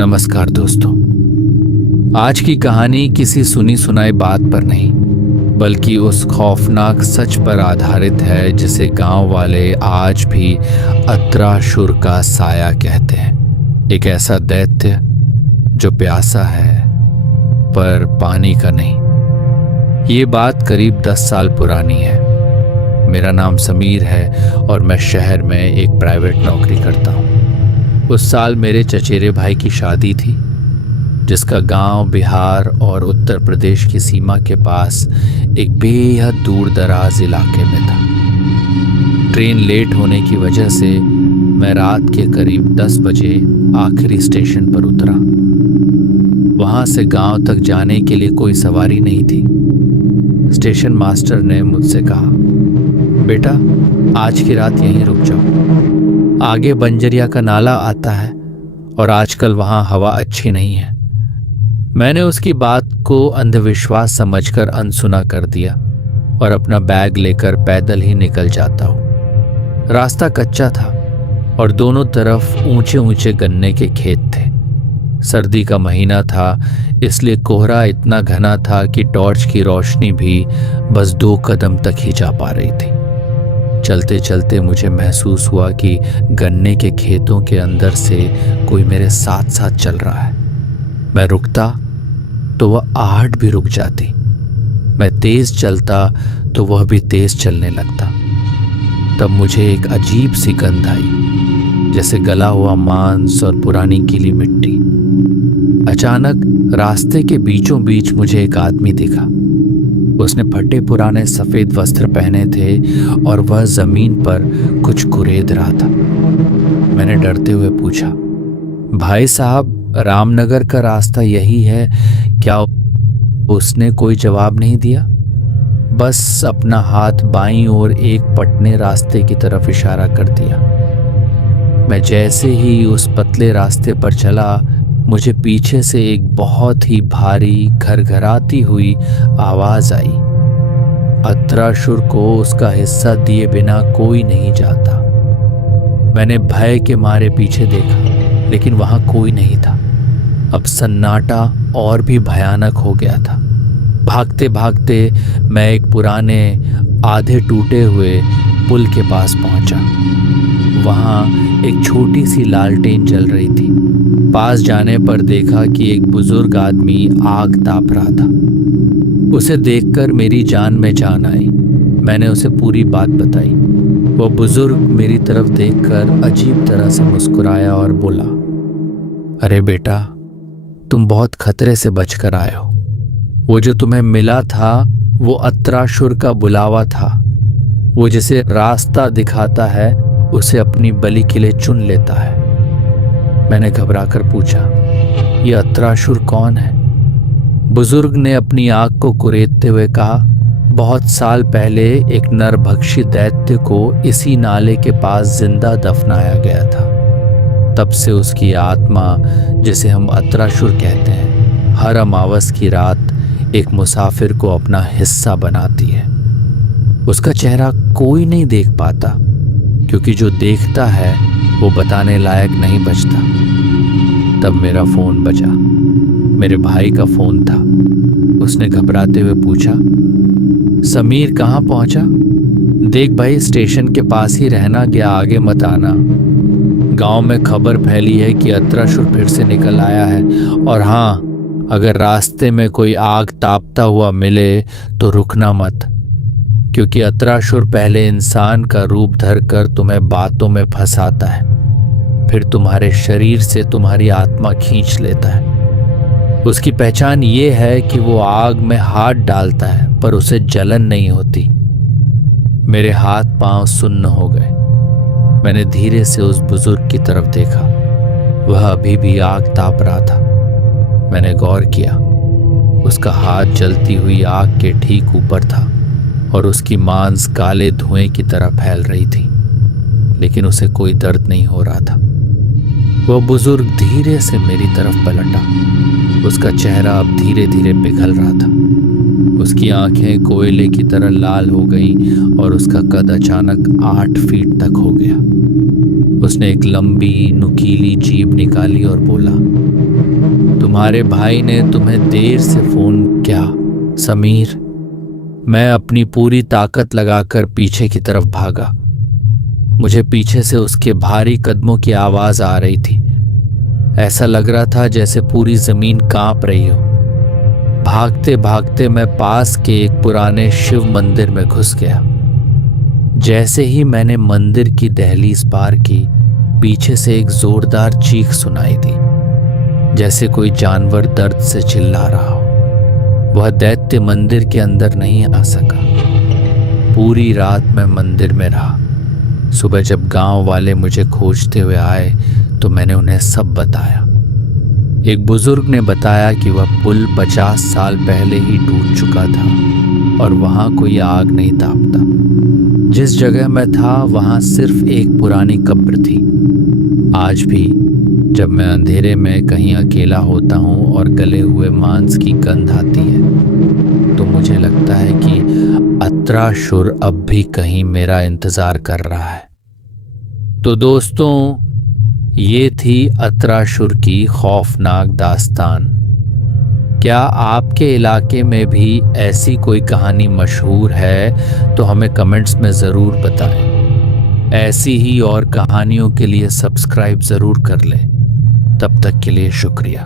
नमस्कार दोस्तों। आज की कहानी किसी सुनी सुनाई बात पर नहीं, बल्कि उस खौफनाक सच पर आधारित है जिसे गांव वाले आज भी अत्राशुर का साया कहते हैं। एक ऐसा दैत्य जो प्यासा है पर पानी का नहीं। ये बात करीब 10 साल पुरानी है। मेरा नाम समीर है और मैं शहर में एक प्राइवेट नौकरी करता हूँ। उस साल मेरे चचेरे भाई की शादी थी, जिसका गांव बिहार और उत्तर प्रदेश की सीमा के पास एक बेहद दूर दराज इलाके में था। ट्रेन लेट होने की वजह से मैं रात के करीब 10 बजे आखिरी स्टेशन पर उतरा। वहां से गांव तक जाने के लिए कोई सवारी नहीं थी। स्टेशन मास्टर ने मुझसे कहा, बेटा आज की रात यहीं रुक जाओ। आगे बंजरिया का नाला आता है और आजकल वहां हवा अच्छी नहीं है। मैंने उसकी बात को अंधविश्वास समझकर अनसुना कर दिया और अपना बैग लेकर पैदल ही निकल जाता हूँ। रास्ता कच्चा था और दोनों तरफ ऊंचे ऊंचे गन्ने के खेत थे। सर्दी का महीना था, इसलिए कोहरा इतना घना था कि टॉर्च की रोशनी भी बस 2 कदम तक ही जा पा रही थी। चलते चलते मुझे महसूस हुआ कि गन्ने के खेतों के अंदर से कोई मेरे साथ साथ चल रहा है। मैं रुकता तो वह आहट भी रुक जाती। मैं तेज चलता तो वह भी तेज चलने लगता। तब मुझे एक अजीब सी गंध आई, जैसे गला हुआ मांस और पुरानी गीली मिट्टी। अचानक रास्ते के बीचों बीच मुझे एक आदमी दिखा। उसने फटे पुराने सफेद वस्त्र पहने थे और वह जमीन पर कुछ कुरेद रहा था। मैंने डरते हुए पूछा, भाई साहब रामनगर का रास्ता यही है क्या? उसने कोई जवाब नहीं दिया, बस अपना हाथ बाईं ओर एक पटने रास्ते की तरफ इशारा कर दिया। मैं जैसे ही उस पतले रास्ते पर चला, मुझे पीछे से एक बहुत ही भारी घरघराती हुई आवाज आई। अत्राशुर को उसका हिस्सा दिए बिना कोई नहीं जाता। मैंने भय के मारे पीछे देखा, लेकिन वहां कोई नहीं था। अब सन्नाटा और भी भयानक हो गया था। भागते भागते मैं एक पुराने आधे टूटे हुए पुल के पास पहुंचा। वहां एक छोटी सी लालटेन जल रही थी। पास जाने पर देखा कि एक बुजुर्ग आदमी आग ताप रहा था। उसे देखकर मेरी जान में जान आई। मैंने उसे पूरी बात बताई। वो बुजुर्ग मेरी तरफ देखकर अजीब तरह से मुस्कुराया और बोला, अरे बेटा, तुम बहुत खतरे से बचकर आए हो। वो जो तुम्हें मिला था वो अत्राशुर का बुलावा था। वो जिसे रास्ता दिखाता है उसे अपनी बलि के लिए चुन लेता है। मैंने घबराकर पूछा, ये अत्राशुर कौन है? बुजुर्ग ने अपनी आंख को कुरेदते हुए कहा, बहुत साल पहले एक नरभक्षी दैत्य को इसी नाले के पास जिंदा दफनाया गया था। तब से उसकी आत्मा, जिसे हम अत्राशुर कहते हैं, हर अमावस की रात एक मुसाफिर को अपना हिस्सा बनाती है। उसका चेहरा कोई नहीं देख पाता, क्योंकि जो देखता है वो बताने लायक नहीं बचता। तब मेरा फोन बजा। मेरे भाई का फोन था। उसने घबराते हुए पूछा, समीर कहाँ पहुंचा? देख भाई, स्टेशन के पास ही रहना, क्या आगे मत आना। गांव में खबर फैली है कि अत्राशुर फिर से निकल आया है। और हाँ, अगर रास्ते में कोई आग तापता हुआ मिले तो रुकना मत, क्योंकि अत्राशुर पहले इंसान का रूप धरकर तुम्हें बातों में फंसाता है, फिर तुम्हारे शरीर से तुम्हारी आत्मा खींच लेता है। उसकी पहचान ये है कि वो आग में हाथ डालता है पर उसे जलन नहीं होती। मेरे हाथ पांव सुन्न हो गए। मैंने धीरे से उस बुजुर्ग की तरफ देखा। वह अभी भी आग ताप रहा था। मैंने गौर किया, उसका हाथ जलती हुई आग के ठीक ऊपर था और उसकी मांस काले धुएं की तरह फैल रही थी, लेकिन उसे कोई दर्द नहीं हो रहा था। वह बुजुर्ग धीरे से मेरी तरफ पलटा। उसका चेहरा अब धीरे धीरे पिघल रहा था। उसकी आंखें कोयले की तरह लाल हो गईं और उसका कद अचानक 8 फीट तक हो गया। उसने एक लंबी नुकीली जीभ निकाली और बोला, तुम्हारे भाई ने तुम्हें देर से फोन किया समीर। मैं अपनी पूरी ताकत लगाकर पीछे की तरफ भागा। मुझे पीछे से उसके भारी कदमों की आवाज आ रही थी। ऐसा लग रहा था जैसे पूरी जमीन कांप रही हो। भागते भागते मैं पास के एक पुराने शिव मंदिर में घुस गया। जैसे ही मैंने मंदिर की दहलीज पार की, पीछे से एक जोरदार चीख सुनाई दी, जैसे कोई जानवर दर्द से चिल्ला रहा हो। वह दैत्य मंदिर के अंदर नहीं आ सका। पूरी रात मैं मंदिर में रहा। सुबह जब गांव वाले मुझे खोजते हुए आए तो मैंने उन्हें सब बताया। एक बुजुर्ग ने बताया कि वह पुल 50 साल पहले ही टूट चुका था और वहां कोई आग नहीं तापता। जिस जगह मैं था वहां सिर्फ एक पुरानी कब्र थी। आज भी जब मैं अंधेरे में कहीं अकेला होता हूं और गले हुए मांस की गंध आती है तो मुझे लगता है कि अत्राशुर अब भी कहीं मेरा इंतजार कर रहा है। तो दोस्तों, ये थी अत्राशुर की खौफनाक दास्तान। क्या आपके इलाके में भी ऐसी कोई कहानी मशहूर है तो हमें कमेंट्स में ज़रूर बताएं। ऐसी ही और कहानियों के लिए सब्सक्राइब ज़रूर कर लें। तब तक के लिए शुक्रिया।